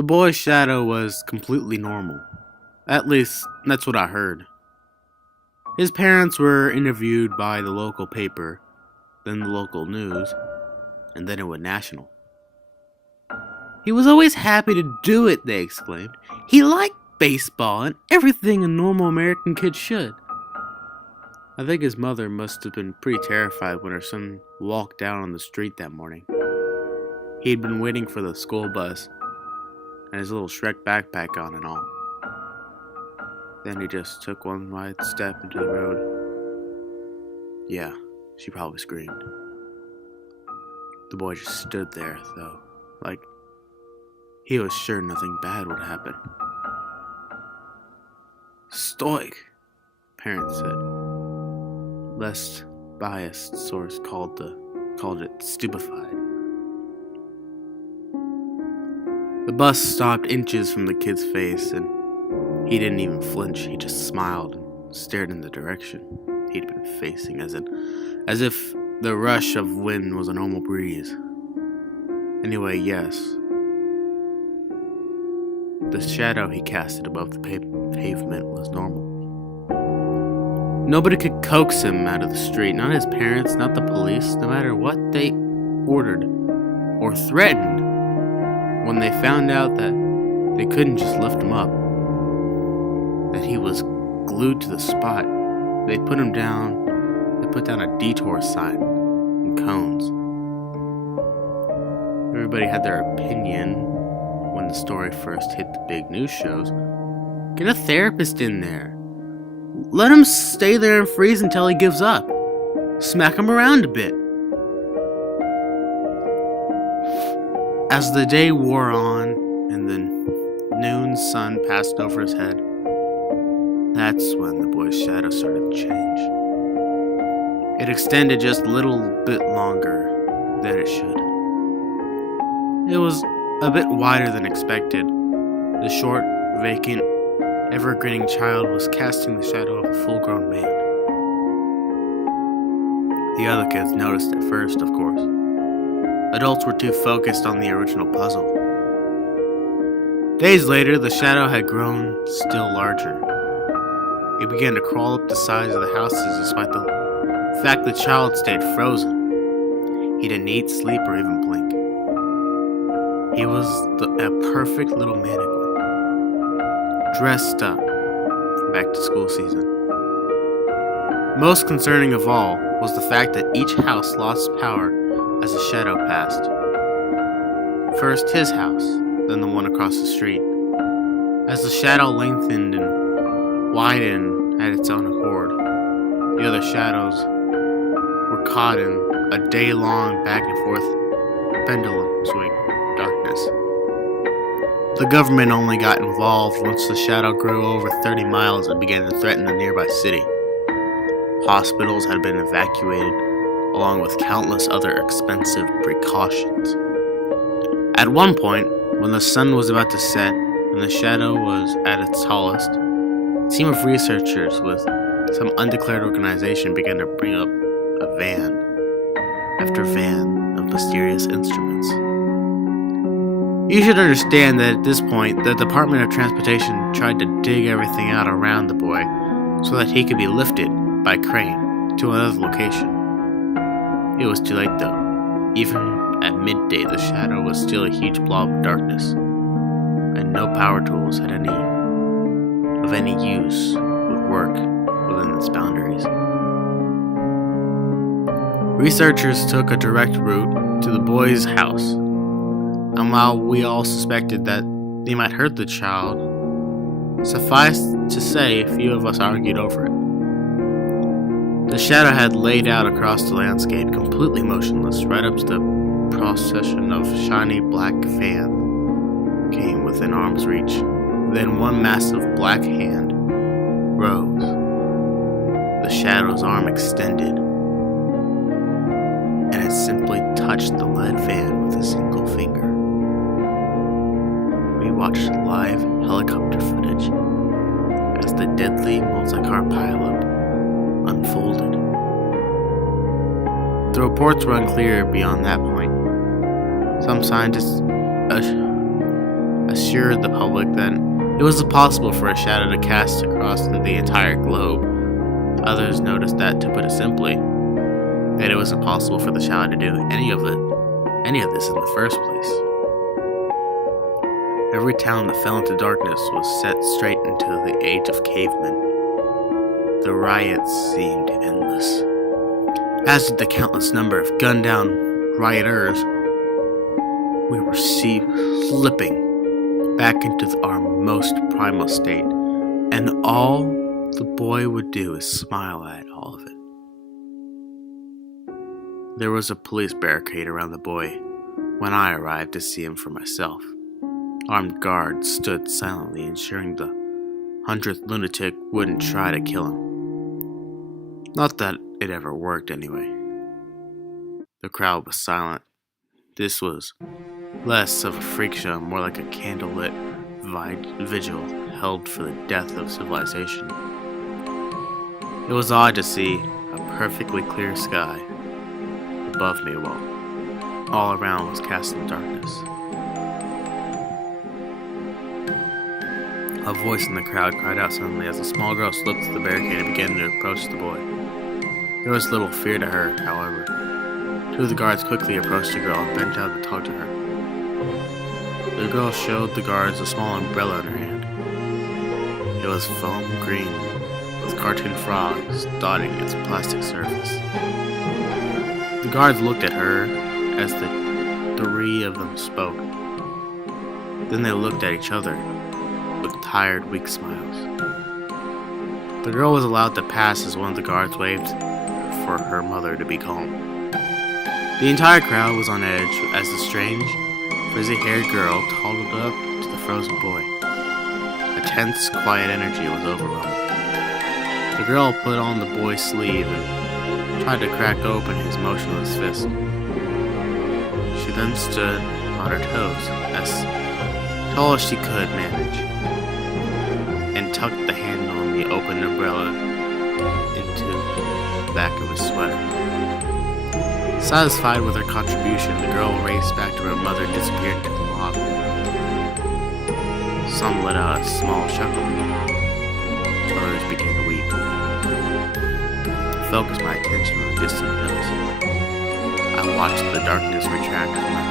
The boy's shadow was completely normal. At least, that's what I heard. His parents were interviewed by the local paper, then the local news, and then it went national. He was always happy to do it, they exclaimed. He liked baseball and everything a normal American kid should. I think his mother must have been pretty terrified when her son walked down on the street that morning. He'd been waiting for the school bus and his little Shrek backpack on and all. Then he just took one wide step into the road. Yeah, she probably screamed. The boy just stood there, though, like he was sure nothing bad would happen. Stoic, parents said. Less biased source called it stupefied. The bus stopped inches from the kid's face, and he didn't even flinch. He just smiled and stared in the direction he'd been facing, as if the rush of wind was a normal breeze. Anyway, yes. The shadow he casted above the pavement was normal. Nobody could coax him out of the street, not his parents, not the police, no matter what they ordered or threatened. When they found out that they couldn't just lift him up, that he was glued to the spot, they put down a detour sign and cones. Everybody had their opinion when the story first hit the big news shows. Get a therapist in there. Let him stay there and freeze until he gives up. Smack him around a bit. As the day wore on and the noon sun passed over his head, that's when the boy's shadow started to change. It extended just a little bit longer than it should. It was a bit wider than expected. The short, vacant, ever-grinning child was casting the shadow of a full-grown man. The other kids noticed it first, of course. Adults were too focused on the original puzzle. Days later, the shadow had grown still larger. It began to crawl up the sides of the houses despite the fact the child stayed frozen. He didn't eat, sleep, or even blink. He was a perfect little mannequin, dressed up for back to school season. Most concerning of all was the fact that each house lost power as the shadow passed. First his house, then the one across the street. As the shadow lengthened and widened at its own accord, the other shadows were caught in a day-long back-and-forth pendulum swing of darkness. The government only got involved once the shadow grew over 30 miles and began to threaten the nearby city. Hospitals had been evacuated, along with countless other expensive precautions. At one point, when the sun was about to set and the shadow was at its tallest, a team of researchers with some undeclared organization began to bring up a van after van of mysterious instruments. You should understand that at this point, the Department of Transportation tried to dig everything out around the boy so that he could be lifted by crane to another location. It was too late though. Even at midday, the shadow was still a huge blob of darkness, and no power tools had any use would work within its boundaries. Researchers took a direct route to the boy's house, and while we all suspected that they might hurt the child, suffice to say, a few of us argued over it. The shadow had laid out across the landscape, completely motionless, right up to the procession of shiny black fan came within arm's reach. Then one massive black hand rose. The shadow's arm extended, and it simply touched the lead van with a single finger. We watched live helicopter footage as the deadly multi-car pileup unfolded. The reports were unclear beyond that point. Some scientists assured the public that it was impossible for a shadow to cast across the entire globe. Others noticed that, to put it simply, that it was impossible for the shadow to do any of this in the first place. Every town that fell into darkness was set straight into the age of cavemen. The riots seemed endless, as did the countless number of gunned-down rioters. We were slipping back into our most primal state, and all the boy would do is smile at all of it. There was a police barricade around the boy when I arrived to see him for myself. Armed guards stood silently, ensuring the 100th lunatic wouldn't try to kill him. Not that it ever worked anyway. The crowd was silent. This was less of a freak show, more like a candlelit vigil held for the death of civilization. It was odd to see a perfectly clear sky above me while all around was cast in darkness. A voice in the crowd cried out suddenly as a small girl slipped through the barricade and began to approach the boy. There was little fear to her, however. Two of the guards quickly approached the girl and bent down to talk to her. The girl showed the guards a small umbrella in her hand. It was foam green, with cartoon frogs dotting its plastic surface. The guards looked at her as the three of them spoke. Then they looked at each other with tired, weak smiles. The girl was allowed to pass as one of the guards waved for her mother to be calm. The entire crowd was on edge as the strange, frizzy-haired girl toddled up to the frozen boy. A tense, quiet energy was overwhelming. The girl put on the boy's sleeve and tried to crack open his motionless fist. She then stood on her toes, as tall as she could manage, and tucked the handle of the open umbrella into the back of his sweater. Satisfied with her contribution, the girl raced back to her mother and disappeared into the lobby. Some let out a small chuckle. Others began to weep. I focused my attention on the distant hills. I watched the darkness retract from my